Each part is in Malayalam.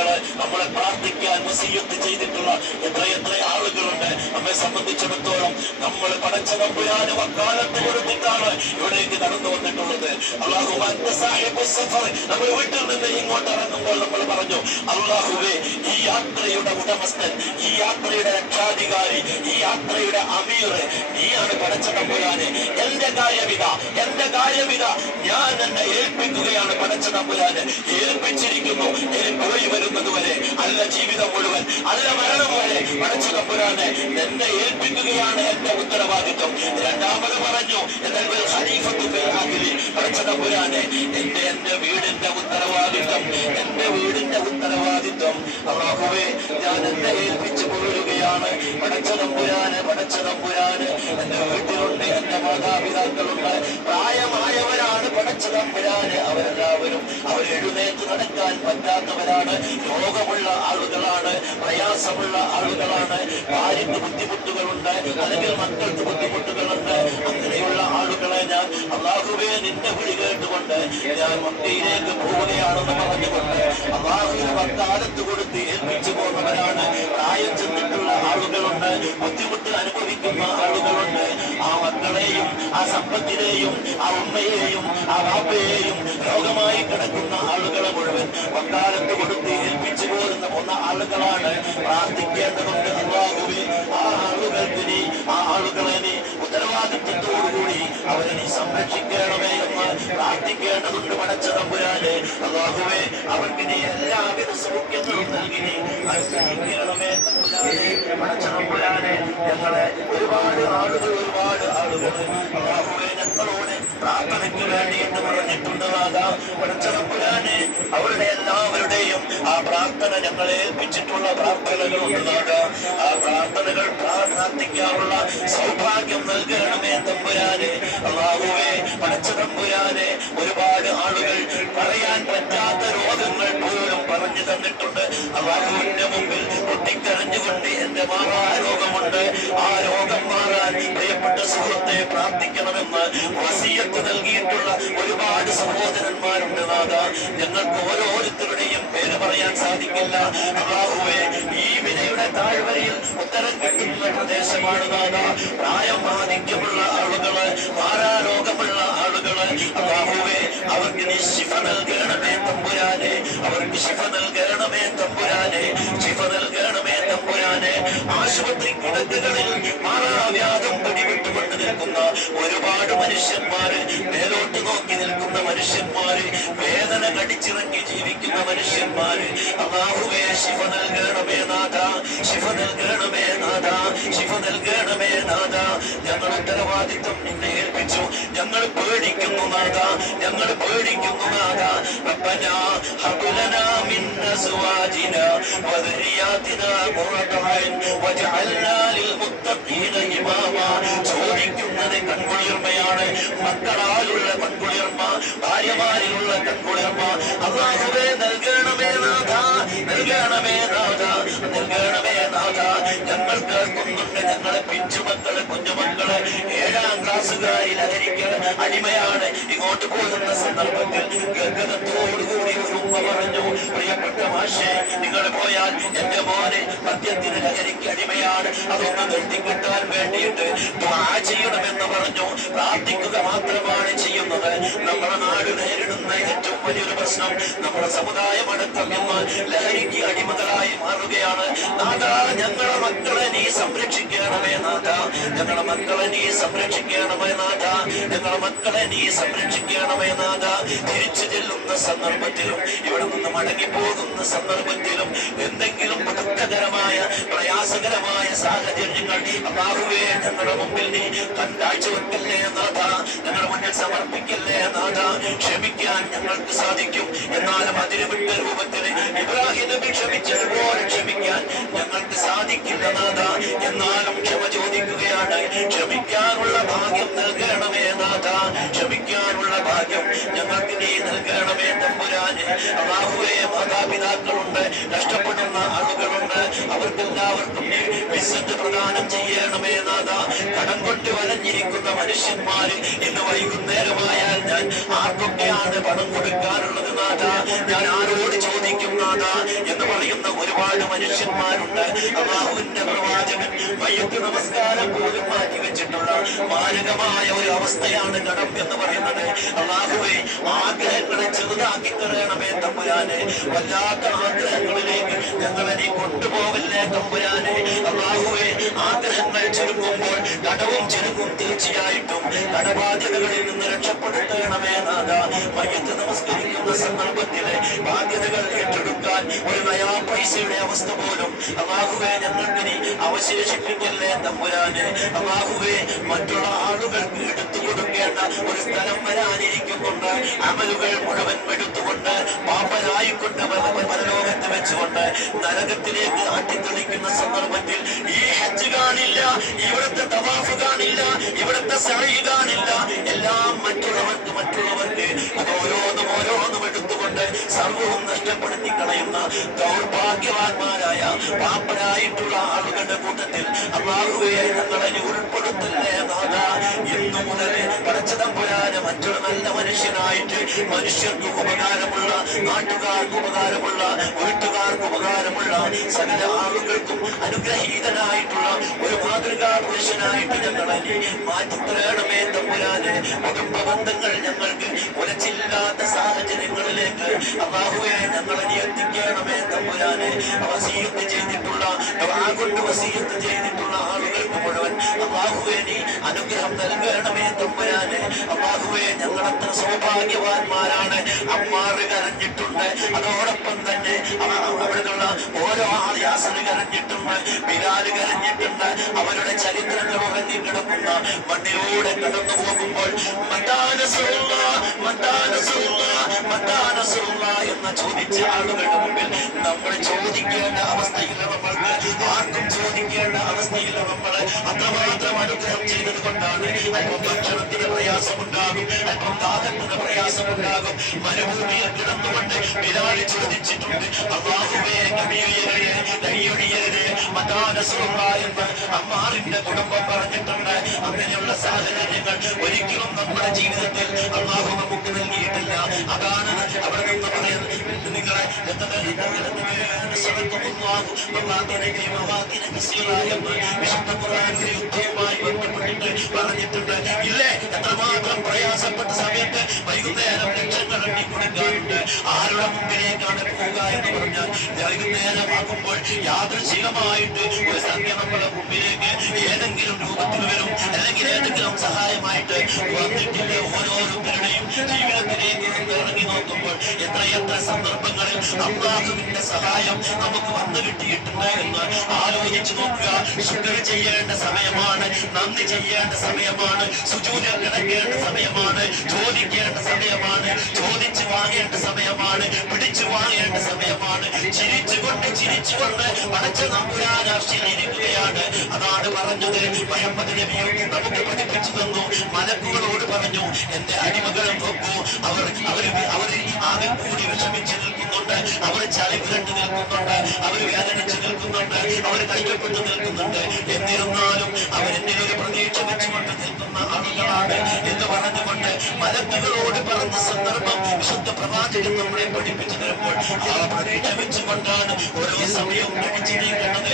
ആളുകള് നമ്മളെ പ്രാർത്ഥിക്കാൻ വസിയ്യത്ത് ചെയ്തിട്ടുള്ള എത്രയെത്ര ആളുകളുണ്ട്. നമ്മെ സംബന്ധിച്ചിടത്തോളം നമ്മൾ പടച്ച തമ്പുരാന് വക്കാലത്ത് കൊടുത്തിട്ടാണ് ഇവിടേക്ക് നടന്നു വന്നിട്ടുള്ളത്. നമ്മൾ വീട്ടിൽ നിന്ന് ഇങ്ങോട്ട് ഇറങ്ങുമ്പോൾ നമ്മൾ പറഞ്ഞു, അല്ലാഹുവേ, ഈ യാത്രയുടെ ഉടമസ്ഥൻ, ഈ യാത്രയുടെ രക്ഷാധികാരി, ഈ യാത്രയുടെ അമീർ നീയാണ് പടച്ച തമ്പുരാന്. എന്റെ കാര്യവിധ ഞാൻ എന്നെ ഏൽപ്പിക്കുകയാണ് പടച്ച തമ്പുരാന്. ഏൽപ്പിച്ചിരിക്കുന്നു. ഇനി പോയി വരുന്നത് വരെ, അല്ല ജീവിതം മുഴുവൻ, അല്ല മരണം വരെ പടച്ച തമ്പുരാനെ എന്നെ ഏൽപ്പിക്കുകയാണ് എന്റെ ഉത്തരവാദിത്വം. രണ്ടാമത് പറഞ്ഞു, പടച്ച തമ്പുരാനെ എന്റെ വീടിന്റെ ഉത്തരവാദിത്വം അല്ലാഹുവേ ഞാൻ എന്നെ ഏൽപ്പിച്ചു പോരുകയാണ്. പടച്ച തമ്പുരാന് എന്റെ വീട്ടിലുണ്ട്, എന്റെ മാതാപിതാക്കളുണ്ട്, പ്രായമായവരാണ് പടച്ച തമ്പുരാന്. അവരെല്ലാവരും എഴുന്നേറ്റ് നടക്കാൻ പറ്റാത്തവരാണ്, രോഗമുള്ള ആളുകളാണ്, പ്രയാസമുള്ള ആളുകളാണ്, ഭാര്യക്ക് ബുദ്ധിമുട്ടുകളുണ്ട്, അല്ലെങ്കിൽ മക്കൾക്ക് ബുദ്ധിമുട്ടുകളുണ്ട്. അങ്ങനെയുള്ള ആളുകളെ ഞാൻ അല്ലാഹുവേ നിന്റെ വിളി കേട്ടുകൊണ്ട് ഞാൻ മക്കയിലേക്ക് പോവുകയാണെന്ന് പറഞ്ഞുകൊണ്ട് അല്ലാഹുവിന് വക്കാലത്ത് കൊടുത്ത് ഏൽപ്പിച്ചു പോകുന്നവരാണ്. പ്രായം ചെന്നിട്ടുള്ള ആളുകളുണ്ട്, ബുദ്ധിമുട്ട് അനുഭവിക്കുന്ന ആളുകളുണ്ട്. ആ മക്കളെയും ആ സമ്പത്തിനെയും ആ ഉമ്മയെയും ആ വാപ്പയെയും രോഗമായി കിടക്കുന്ന ആളുകളെ മുഴുവൻ വക്കാലത്ത് കൊടുത്ത് ഏൽപ്പിച്ചു പോരുന്ന ആളുകളാണ്. പ്രാർത്ഥിക്കേണ്ടതുണ്ട്. അല്ലാഹുവേ, ആ ആളുകളെ നീ ഉത്തരവാദിത്വത്തോടുകൂടി അവരെ നീ സംരക്ഷിക്കണമേ എന്ന് പ്രാർത്ഥിക്കേണ്ടതുണ്ട്. പടച്ച തമ്പുരാനെ, അല്ലാഹുവേ, അവർക്ക് നീ എല്ലാവിധ സൗഖ്യങ്ങളും നൽകി നീ അനുഗ്രഹിക്കണമേ പടച്ച തമ്പുരാനെ. ഞങ്ങളെ ഒരുപാട് ആളുകൾ അല്ലാഹുവേ ഞങ്ങളോട് പ്രാർത്ഥനയ്ക്ക് വേണ്ടി എന്ന് പറഞ്ഞിട്ടുള്ളതാകാം. പടച്ച തമ്പുരാനെ, അവരുടെ എല്ലാവരുടെയും ആ പ്രാർത്ഥന ഞങ്ങളെ ഏൽപ്പിച്ചിട്ടുള്ള പ്രാർത്ഥനകളുള്ളതാകാം. ആ പ്രാർത്ഥനകൾ പ്രാർത്ഥിക്കാനുള്ള സൗഭാഗ്യം നൽകണമേ തമ്പുരാനെ. അല്ലാഹുവേ, പടച്ച തമ്പുരാനെ, ഒരുപാട് ആളുകൾ പറയാൻ പറ്റാത്ത രോഗങ്ങൾ പോലും പറഞ്ഞു തന്നിട്ടുണ്ട്. അല്ലാഹുവിന്റെ മുമ്പിൽ പൊട്ടിക്കരഞ്ഞുകൊണ്ട് എന്റെ രോഗമുണ്ട്, ആ രോഗം മാറാൻ പ്രിയപ്പെട്ട സുഹൃത്തെ പ്രാർത്ഥിക്കണമെന്ന് വസിയ്യത്ത് നൽകിയിട്ടുള്ള ഒരുപാട് സഹോദരന്മാരുണ്ട്. നാഥാ, ഞങ്ങൾക്ക് ഓരോരുത്തരുടെയും പേര് പറയാൻ സാധിക്കില്ല. അല്ലാഹുവേ, ഈ വിനയുടെ താഴ്വരയിൽ ഉത്തരം കിട്ടുന്ന പ്രദേശമാണ് നാഥാ. പ്രായമാധിക്യമുള്ള ആളുകള്, മാറാരോഗമുള്ള ആളുകള്, അല്ലാഹുവേ, അവർക്ക് നീ ശിഫ നൽകണമേ തമ്പുരാനെ. അവർക്ക് ശിഫ നൽകണമേ തമ്പുരാനെ. ആശുപത്രി കിടക്കുകളിൽ മാറാവ്യാധം പിടിവിട്ടുകൊണ്ട് നിൽക്കുന്ന ഒരുപാട് മനുഷ്യന്മാര്, മേലോട്ട് നോക്കി നിൽക്കുന്ന മനുഷ്യന്മാര്, വേദന കടിച്ചിറങ്ങി ജീവിക്കുന്ന മനുഷ്യന്മാര്, അല്ലാഹുവേ, ശിഫ നൽകണമേ നാഥ, ശിഫ നൽകണമേ നാഥ, ശിഫ നൽകണമേ നാഥ. ഞങ്ങൾ ഉത്തരവാദിത്വം നിന്നെ ഏൽപ്പിച്ചു. ഞങ്ങൾ പേടിക്കുന്നു നാഥ, ഞങ്ങൾ പേടിക്കുന്നു നാഥ. റബ്ബനാ ഹബ് ലനാ മിൻ അസ്വാജിനാ വദുരിയാതിനാ ഖുർറത അയ്ൻ വജഅൽനാ ലിൽമുത്തഖീന ഇമാമാ. ചോദിക്കുന്നത് കൺകുളിർമയാണ്, മക്കളാലുള്ള കൺകുളിർമ, ഭാര്യമാരിലുള്ള കൺകുളിർമ. അല്ലാഹുവേ, നൽകണമേ നാഥ, നൽകണമേ നാഥ, നൽകണമേ നാഥ. ഞങ്ങൾ കേൾക്കുന്നുണ്ട്, ഞങ്ങളെ പിഞ്ചുമക്കള്, കുഞ്ഞുമക്കള്, 7ാം ക്ലാസ്സുകാരി ലഹരിക്ക് അടിമയാണ്. ഇങ്ങോട്ട് പോകുന്ന സന്ദർഭത്തിൽ ഗഗനത്തോടുകൂടി ഒരു ഉമ്മ പറഞ്ഞു, പ്രിയപ്പെട്ട മാഷേ, നിങ്ങൾ പോയാൽ എന്റെ മോനെ മദ്യത്തിന് ലഹരിക്ക് അടിമയാണ്, അതൊന്ന് നിർത്തിക്കിട്ടാൻ വേണ്ടിയിട്ട് ദുആ ചെയ്യണമെന്ന് പറഞ്ഞു. പ്രാർത്ഥിക്കുക മാത്രമാണ് ചെയ്യുന്നത്. നമ്മുടെ നാട് നേരിടുന്ന ഏറ്റവും വലിയൊരു പ്രശ്നം, നമ്മുടെ സമുദായം അടക്കം എന്നാൽ ലഹരിക്ക് അടിമകളായി മാറുകയാണ്. നാഥാ, ഞങ്ങളെ മക്കളെ നീ സംരക്ഷിക്കണമേ നാഥ, ഞങ്ങളെ മക്കളെ നീ സംരക്ഷിക്കണമേ നാഥ, ഞങ്ങളെ മക്കളെ നീ സംരക്ഷിക്കണമേ നാഥ. തിരിച്ചു ചെല്ലുന്ന സന്ദർഭത്തിലും ഇവിടെ നിന്ന് മടങ്ങിപ്പോകുന്ന സന്ദർഭത്തിലും എന്തെങ്കിലും ദുഃഖകരമായ പ്രയാസകരമായ സാഹചര്യങ്ങൾ അല്ലാഹുവേ ഞങ്ങളുടെ മുമ്പിൽ നീ കാഴ്ചവെക്കല്ലേ നാഥ, ഞങ്ങളുടെ മുന്നിൽ സമർപ്പിക്കല്ലേ നാഥ. ക്ഷമിക്കാൻ ഞങ്ങൾക്ക് സാധിക്കും, എന്നാലും അതിന് വിട്ട രൂപത്തിൽ ഇബ്രാഹിം നബി ക്ഷമിച്ചതുപോലെ ക്ഷമിക്കാൻ ഞങ്ങൾക്ക് സാധിക്കില്ല നാഥ. എന്നാലും ക്ഷമ ചോദിക്കുകയാണ്. ക്ഷമിക്കാനുള്ള ഭാഗ്യം നൽകണമേ നാഥ, ക്ഷമിക്കാനുള്ള ഭാഗ്യം ഞങ്ങൾക്ക് നീ നൽകണമേ തമ്പുരാനെ. അല്ലാഹുവേ, മാതാപിതാക്കളുണ്ട്, കഷ്ടപ്പെടുന്ന ആളുകളുണ്ട്, അവർക്കെല്ലാവർക്കും നീ വിശുദ്ധ പ്രദാനം ചെയ്യണമേ നാഥ. കടം കൊണ്ട് വലഞ്ഞിരിക്കുന്ന മനുഷ്യന്മാര് ഇന്ന് വൈകുന്നേരമായാൽ ഞാൻ ആർക്കൊക്കെയാണ് പണം കൊടുക്കാനുള്ളത് നാഥ, ഞാൻ ആരോട് ചോദിക്കും നാഥ എന്ന് ചെയ്യുന്ന ഒരുപാട് മനുഷ്യന്മാരുണ്ട്. അല്ലാഹുവിന്റെ പ്രവാചകൻ മയ്യത്ത് നമസ്കാരം പോലും മാറ്റിവെച്ചിട്ടുള്ള മാരകമായ ഒരു അവസ്ഥയാണ് കടം എന്ന് പറയുന്നത്. അല്ലാഹുവേ, ആഗ്രഹങ്ങളെ ചെറുതാക്കി തരണമേ തമ്പുരാനെ. വല്ലാത്ത ആഗ്രഹങ്ങളിലേക്ക് ഞങ്ങളെ നീ കൊണ്ടുപോകല്ലേ തമ്പുരാനെ. അല്ലാഹുവേ, ആഗ്രഹങ്ങൾ ചുരുങ്ങുമ്പോൾ കടവും ചുരുങ്ങും. തീർച്ചയായിട്ടും കടബാധ്യതകളിൽ നിന്ന് രക്ഷപ്പെടുത്തണമേ നാഥ. മയ്യത്ത് നമസ്കരിക്കുന്ന സന്ദർഭത്തിലെ ബാധ്യതകൾ ഏറ്റെടുക്കാൻ ഒരു നയാ പൈസയുടെ അവസ്ഥ പോലും അല്ലാഹുവേ ഞങ്ങൾക്ക് നീ അവശേഷിപ്പിക്കല്ലേ തമ്പുരാനെ. അല്ലാഹുവേ, മറ്റുള്ള ആളുകൾക്ക് എടുത്തു കൊടുക്കേണ്ട ഒരു സ്ഥലം വരാനിരിക്കുന്നുണ്ട്. അമലുകൾ മുഴുവൻ എടുത്തുകൊണ്ട് പാപ്പനായിക്കൊണ്ട് പരലോകത്ത് വെച്ചുകൊണ്ട് നരകത്തിലേക്ക് അട്ടിത്തെളിക്കുന്ന സന്ദർഭത്തിൽ ഈ ഹജ്ജ് കാണില്ല, ഇവിടുത്തെ തവാഫ് കാണില്ല, ഇവിടുത്തെ സഅയ് കാണില്ല. എല്ലാം മറ്റുള്ളവർക്ക് അത് ഓരോന്നും എടുത്തുകൊണ്ട് സർവവും നഷ്ടപ്പെടുത്തി കളയുന്ന ദൗർഭാഗ്യവാന്മാരായ പാപ്പരായിട്ടുള്ള ആളുകളുടെ കൂട്ടത്തിൽ അല്ലാഹുവേ ഞങ്ങളെ ഉൾപ്പെടുത്തല്ലേ നാഥ. ഇന്നു മുതൽ പടച്ചതമ്പുരാന് മറ്റൊരു നല്ല മനുഷ്യനായിട്ട് മനുഷ്യർക്ക് ഉപകാരമുള്ള, നാട്ടുകാർക്ക് ഉപകാരമുള്ള, വീട്ടുകാർക്ക് ഉപകാരമുള്ള, സകല ആളുകൾക്കും അനുഗ്രഹീതനായിട്ടുള്ള ഒരു മാതൃകാ പുരുഷനായിട്ട് ഞങ്ങളെ മാറ്റിത്തരണമേ തമ്പുരാനെ. കുടുംബ ബന്ധങ്ങൾ ഞങ്ങൾക്ക് ഉലച്ചില്ലാത്ത സാഹചര്യങ്ങളിലേക്ക് അല്ലാഹുവേ ഞങ്ങളെ എത്തിക്കണമേ തമ്പുരാനെ. വസീയത്ത് ചെയ്തിട്ടുള്ള, ദുആ കൊണ്ട് വസീയത്ത് ചെയ്തിട്ടുള്ള ആളുകൾക്ക് മുഴുവൻ അല്ലാഹുവേ നീ അനുഗ്രഹം നൽകണമേ തമ്പുരാനെ. അല്ലാഹുവേ, ഞങ്ങളത്ര സൗഭാഗ്യവാന്മാരാണ്. അമ്മാറ് കരഞ്ഞിട്ടുണ്ട്, അതോടൊപ്പം തന്നെ അവിടുന്നുള്ള ഓരോ യാസന് കരഞ്ഞിട്ടുണ്ട്, ബിലാല് കരഞ്ഞിട്ടുണ്ട്. അവരുടെ ചരിത്രങ്ങൾ ഉറങ്ങിക്കിടക്കുന്ന മണ്ണിലൂടെ കടന്നു പോകുമ്പോൾ എന്ന് ചോദിച്ച ആളുകളുടെ മുമ്പിൽ നമ്മൾ ചോദിക്കേണ്ട അവസ്ഥയില്ല. നമ്മൾക്ക് ആർക്കും ചോദിക്കേണ്ട അവസ്ഥയില്ല. നമ്മൾ അത്രമാത്രം അനുഗ്രഹം ചെയ്തത് കൊണ്ടാണ്. അല്പം ഭക്ഷണത്തിന് പ്രയാസമുണ്ടാകും, അല്പം ദാഹത്തിന് പ്രയാസമുണ്ടാകും. മരുഭൂമിയിൽ കിടന്നുകൊണ്ട് ബിലാല് ചോദിച്ചിട്ടുണ്ട്, അല്ലാഹുവേ കൈയൊഴിയരുത് എന്ന് അമ്മാറിന്റെ കുടുംബം പറഞ്ഞിട്ടുണ്ട്. അങ്ങനെയുള്ള സാഹചര്യങ്ങൾ ഒരിക്കലും നമ്മുടെ ജീവിതത്തിൽ അല്ലാഹു നമുക്ക് നൽകിയിട്ടില്ല. അതാണ് അവിടെ നിന്ന് പറയുന്നത്. നിങ്ങളെ വിശുദ്ധ ഖുർആൻ ഒരു യുദ്ധവുമായി ബന്ധപ്പെട്ടിട്ട് പറഞ്ഞിട്ടുണ്ട്. ഇല്ലേ, എത്രമാത്രം പ്രയാസപ്പെട്ട സമയത്ത് വൈകുന്നേരം ലക്ഷങ്ങൾ എണ്ണിക്കൊടുക്കാറുണ്ട്. ആരുടെ മുമ്പിലേക്കാണ് പോവുക എന്ന് പറഞ്ഞാൽ വൈകുന്നേരമാകുമ്പോൾ യാദൃശ്ചികമായിട്ട് ഒരു സംഖ്യ നമ്മുടെ മുമ്പിലേക്ക് ഏതെങ്കിലും രൂപത്തിൽ വരും, അല്ലെങ്കിൽ ഏതെങ്കിലും സഹായമായിട്ട് വന്നിട്ടില്ല. ഓരോരുത്തരുടെയും ജീവിതത്തിലേക്ക് ഇറങ്ങി നോക്കുമ്പോൾ എത്രയെത്ര സന്ദർഭങ്ങളിൽ അല്ലാഹുവിന്റെ സഹായം നമുക്ക് വന്നു കിട്ടിയിട്ടുണ്ട് എന്ന് ആലോചിച്ചു നോക്കുക. ശുക്ർ ചെയ്യേണ്ട സമയമാണ്, നന്ദി ചെയ്യേണ്ട സമയമാണ്, സുജൂദിൽ കിടക്കേണ്ട സമയമാണ്, ചോദിക്കേണ്ട സമയമാണ്, ചോദിച്ചു വാങ്ങേണ്ട സമയമാണ്, പിടിച്ചു വാങ്ങേണ്ട സമയമാണ്. ചിരിച്ചുകൊണ്ട് പടച്ച നമ്പുരാൻ അർശിലിരിക്കുകയാണ്. അതാണ് പറഞ്ഞത്. മുഹമ്മദ് നബി നമുക്ക് പഠിപ്പിച്ചു തന്നു. മലക്കുകളോട് പറഞ്ഞു, എന്റെ അടിമകളെ നോക്കൂ, അവർ ആകെ കൂടി വിഷമിച്ച് നിൽക്കുന്നുണ്ട്, അവർ ചളിപുരട്ട് നിൽക്കുന്നുണ്ട്, അവർ വേദനിച്ച് നിൽക്കുന്നുണ്ട്, അവർ കൈക്കപ്പെട്ട് നിൽക്കുന്നുണ്ട്. എന്നിരുന്നാലും അവരെന്നെ ഒരു പ്രതീക്ഷ വെച്ചുകൊണ്ട് നിൽക്കുന്ന ആളുകളാണ് എന്ന് പറഞ്ഞുകൊണ്ട് മലക്കുകളോട് പറഞ്ഞ സന്ദർഭം വിശുദ്ധ പ്രവാചകൻ നമ്മളെ പഠിപ്പിച്ചു തരുമ്പോൾ ആ പ്രതീക്ഷ വെച്ചുകൊണ്ടാണ് ഓരോ സമയവും കഴിച്ചു നീക്കേണ്ടത്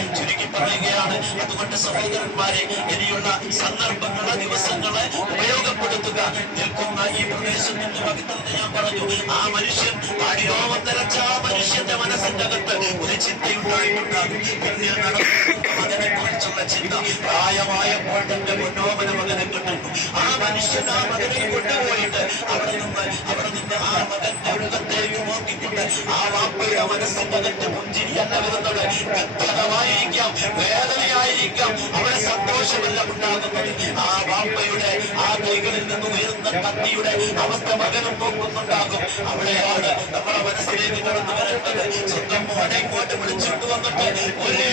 എന്ന് ചുരുക്കി പറയുകയാണ്. അതുകൊണ്ട് സഹോദരന്മാരെ, ഇനിയുള്ള സന്ദർഭങ്ങളെ, ദിവസങ്ങളെ ഉപയോഗപ്പെടുത്തുക. നിൽക്കുന്ന ഈ പ്രദേശത്തിന്റെ ഭക്തത ഞാൻ പറഞ്ഞു, ആ മനുഷ്യൻ അടിയോമം നിറച്ച ആ മനുഷ്യന്റെ മനസ്സിന്റെ അകത്ത് ഒരു ചിന്തയുണ്ടായിട്ടുണ്ടാകും. പിന്നെ മകനെ കുറിച്ചുള്ള ചിന്ത. പ്രായമായപ്പോൾ തന്റെ പൊന്നോമന മകനെ കണ്ടിട്ടു. ആ മനുഷ്യൻ ആ മകനെ കൊണ്ടുപോയിട്ട് അവിടെ നിന്ന് ആ മകന്റെ മുഖത്തേക്ക് നോക്കിക്കൊണ്ട് ആ വാപ്പയുടെ മനസ്സിന്റെ അകത്ത് പുഞ്ചിരിയല്ല വരുന്നത്. വ്യക്തമായിരിക്കാം, വേദനയായിരിക്കാം, അവിടെ സന്തോഷമല്ല ഉണ്ടാകുന്നത്. ആ വാപ്പയുടെ ആ കൈകളിൽ നിന്ന് ഉയർന്ന കത്തിയുടെ അവസ്ഥ മകനും നോക്കുന്നുണ്ടാകും. അവിടെയാണ് നമ്മുടെ മനസ്സിലേക്ക് കടന്നു വരേണ്ടത്. സ്വന്തം മോനെ ഇങ്ങോട്ട് വിളിച്ചുകൊണ്ട് വന്നിട്ട് ഒരു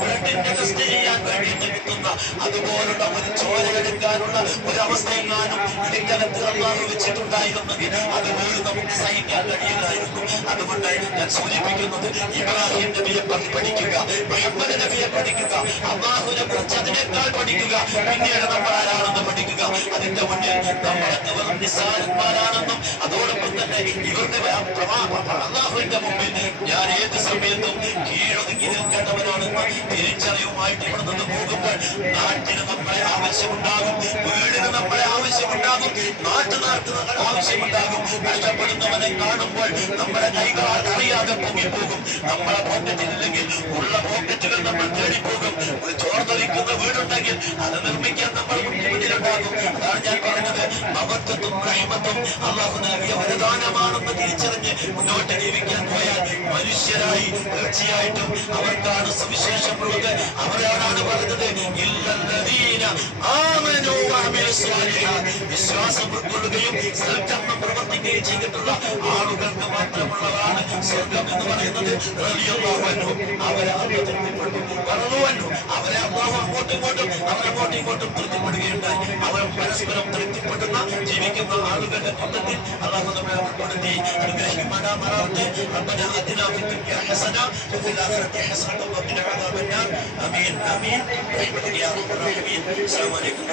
ബ്ലഡിന്റെ ടെസ്റ്റ് ചെയ്യാൻ വേണ്ടി നിൽക്കുന്ന അതുപോലുള്ള ഒരു ചോര എടുക്കാനുള്ള ഒരു അവസ്ഥയെങ്ങാനും ഇതിനകത്ത് അല്ലാഹു വെച്ചിട്ടുണ്ടായിരുന്നെങ്കിൽ അതുപോലും നമുക്ക് സഹിക്കാൻ കഴിയില്ലായിരുന്നു. അതുകൊണ്ട് ഞാൻ സൂചിപ്പിക്കുന്നത്, ഇബ്രാഹിം നബിയെ പഠിക്കുക, മുഹമ്മദ് നബിയെ പഠിക്കുക, അല്ലാഹുവിനെ കുറിച്ച് അതിനേക്കാൾ പഠിക്കുക, പിന്നീട് നമ്മൾ ആരാണെന്ന് പഠിക്കുക. അതിന്റെ മുന്നിൽ നമ്മളൊക്കെ വെറും നിസ്സാരന്മാരാണെന്നും അതോടൊപ്പം തന്നെ ഇവരുടെ അല്ലാഹുവിന്റെ മുമ്പിൽ ഞാൻ ഏത് സമയത്തും കീഴൊതുങ്ങി നിൽക്കേണ്ടവരാണെന്ന് തിരിച്ചറിവുമായിട്ട് ഇവിടെ നിന്ന് പോകുമ്പോൾ നാട്ടിന് നമ്മളെ ആവശ്യമുണ്ടാകും, വീടിന് നമ്മളെ ആവശ്യമുണ്ടാകും, നാട്ടുകാർക്ക് നമ്മൾ ആവശ്യമുണ്ടാകും. കഷ്ടപ്പെടുന്നവനെ കാണുമ്പോൾ നമ്മുടെ കൈകൾ അറിയാതെ പൊങ്ങിപ്പോകും. നമ്മളെ പോക്കറ്റിലില്ലെങ്കിൽ ഉള്ള പോക്കറ്റുകൾ നമ്മൾ തേടിപ്പോകും. ഒരു ചോർന്നൊലിക്കുന്ന വീടുണ്ടെങ്കിൽ അത് നിർമ്മിക്കാൻ നമ്മൾ മുന്നിലുണ്ടാകും. അതാണ് ഞാൻ പറഞ്ഞത്, മഹത്വത്തും റഹ്മത്തും അള്ളാഹു നൽകിയ വരദാനമാണെന്ന് തിരിച്ചറിഞ്ഞ് മുന്നോട്ട് ജീവിക്കാൻ പോയാൽ മനുഷ്യരായി തീർച്ചയായിട്ടും അവർക്കാണ് സുവിശേഷമുള്ളത്. അവരോടാണ് പറഞ്ഞത്, ഇല്ലല്ലദീന ആമനൂ വഅമിലു സ്വാലിഹാത്ത്, വിശ്വാസം ഉൾക്കൊള്ളുകയും സൽക്കർമ്മം പ്രവർത്തിക്കുകയും ചെയ്തിട്ടുള്ള ആളുകൾക്ക് മാത്രമുള്ളതാണ് സ്വർഗം എന്ന് പറയുന്നത്. റളിയല്ലാഹു അൻഹു, അവരെ അല്ലാഹു തൃപ്തിപ്പെടുത്തും. അവരെ അല്ലാഹു അങ്ങോട്ടും ഇങ്ങോട്ടും തൃപ്തിപ്പെടുകയുണ്ടായി. അവർ പരസ്പരം തൃപ്തിപ്പെടുന്ന ജീവിക്കുന്ന ആളുകളുടെ കൂട്ടത്തിൽ അല്ലാഹു നമ്മെ ഉൾപ്പെടുത്തി അനുഗ്രഹിക്കുമാറാവട്ടെ. റബ്ബനാ ആതിനാ ഫിദ്ദുനിയാ ഹസന വഫിൽ ആഖിറതി ഹസന വഖിനാ അദാബന്നാർ. ആമീൻ ആമീൻ. റഹ്മത്തുക യാ റബ്ബൽ ആലമീൻ. അസ്സലാമു അലൈക്കും.